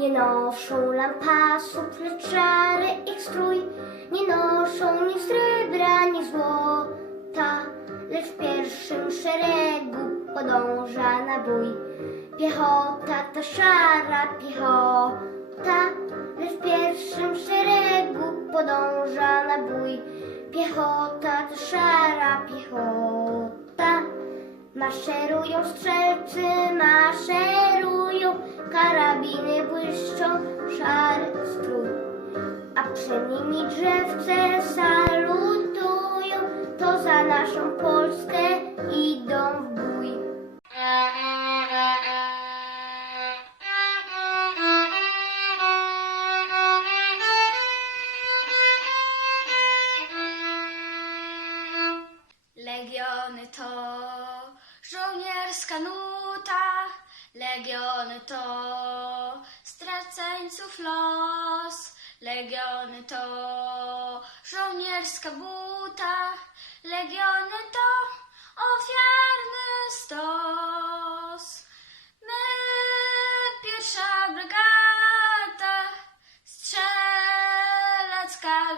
Nie noszą lampasów, lecz szary ich strój, nie noszą ni srebra, ni złota, lecz w pierwszym szeregu podąża na bój. Piechota to szara piechota, lecz w pierwszym szeregu podąża na bój. Piechota to szara piechota. Maszerują strzelcy, maszerują, karabiny błyszczą, szary strój. A przed nimi drzewce salutują, to za naszą Polskę legiony to straceńców los, legiony to żołnierska buta, legiony to ofiarny stos. My pierwsza brygada, strzelecka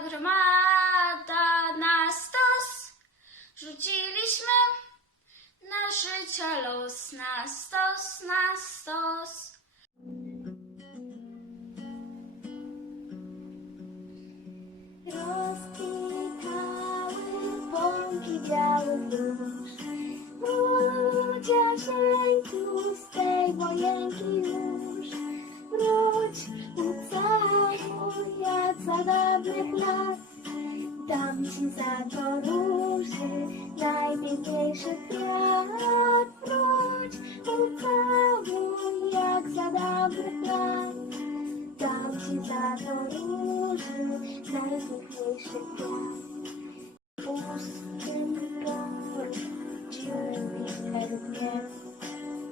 gromada na stos. Rzuciliśmy życia los, na stos, na stos. Rozkwitały bąki białych róż, już. Wróć, ucałuj jak za dawnych lat, Dam ci za to róży, najpiękniejszy. Lat, Dam ci za to róży, najpiękniejszy kwiat. Pustym polu, dziury pewnie,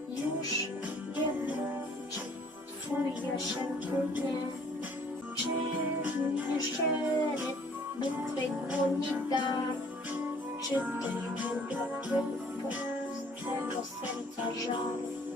już nie wróci twój jesienny dnie. Czy nieszczery był twej dłoni dar, czy też był tylko z twego serca żal?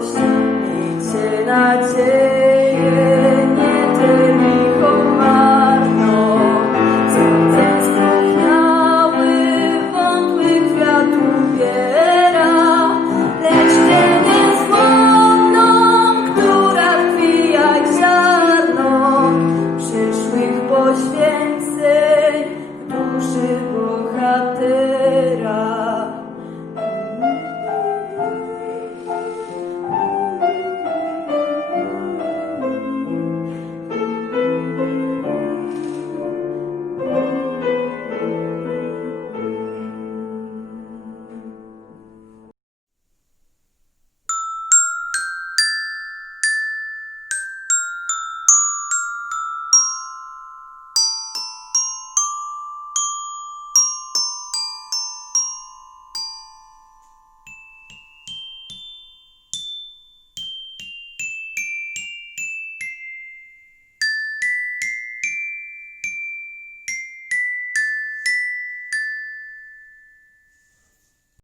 voice.